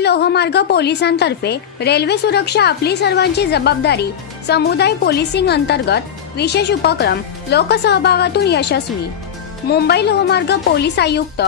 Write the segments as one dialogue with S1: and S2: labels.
S1: मुंबई लोहमार्ग पोलिसांतर्फे रेल्वे सुरक्षा आपली सर्वांची जबाबदारी समुदाय पोलिसिंग अंतर्गत विशेष उपक्रम लोकसहभागातून यशस्वी. मुंबई लोहमार्ग पोलीस आयुक्त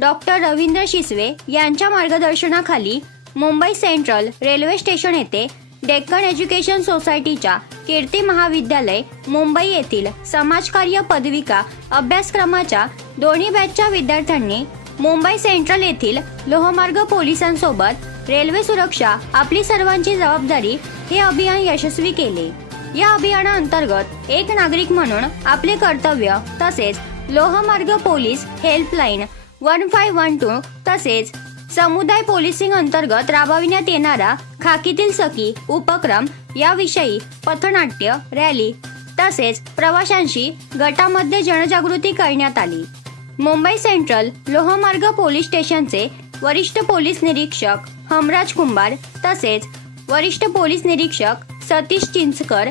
S1: डॉक्टर रवींद्र शिसवे यांच्या मार्गदर्शनाखाली मुंबई सेंट्रल रेल्वे स्टेशन येथे डेक्कन एज्युकेशन सोसायटीच्या कीर्ती महाविद्यालय मुंबई येथील समाजकार्य पदविका अभ्यासक्रमाच्या दोन्ही बॅचच्या विद्यार्थ्यांनी मुंबई सेंट्रल येथील लोहमार्ग पोलिसांसोबत रेल्वे सुरक्षा आपली सर्वांची जबाबदारी हे अभियान यशस्वी केले. या अभियानाअंतर्गत एक नागरिक म्हणून आपले कर्तव्य तसेच लोहमार्ग police helpline one five one two तसेच समुदाय पोलिसिंग अंतर्गत राबविण्यात येणारा खाकीतील सखी उपक्रम याविषयी पथनाट्य रॅली तसेच प्रवाशांशी गटामध्ये जनजागृती करण्यात आली. मुंबई सेंट्रल लोहमार्ग पोलीस स्टेशनचे वरिष्ठ पोलीस निरीक्षक हमराज कुंभार तसेच वरिष्ठ पोलीस निरीक्षक सतीश चिंचकर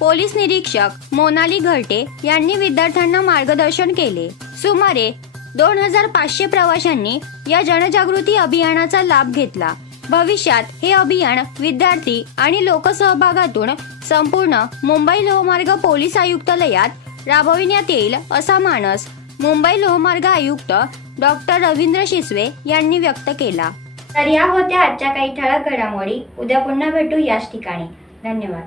S1: पोलीस निरीक्षक मोनाली घरटे यांनी विद्यार्थ्यांना मार्गदर्शन केले. सुमारे दोन हजार पाचशे प्रवाशांनी या जनजागृती अभियानाचा लाभ घेतला. भविष्यात हे अभियान विद्यार्थी आणि लोकसहभागातून संपूर्ण मुंबई लोहमार्ग पोलीस आयुक्तालयात राबविण्यात येईल असा मानस मुंबई लोहमार्ग आयुक्त डॉक्टर रवींद्र शिसवे यांनी व्यक्त केला. तर या होत्या आजच्या काही ठळक घडामोडी. उद्या पुन्हा भेटू याच ठिकाणी. धन्यवाद.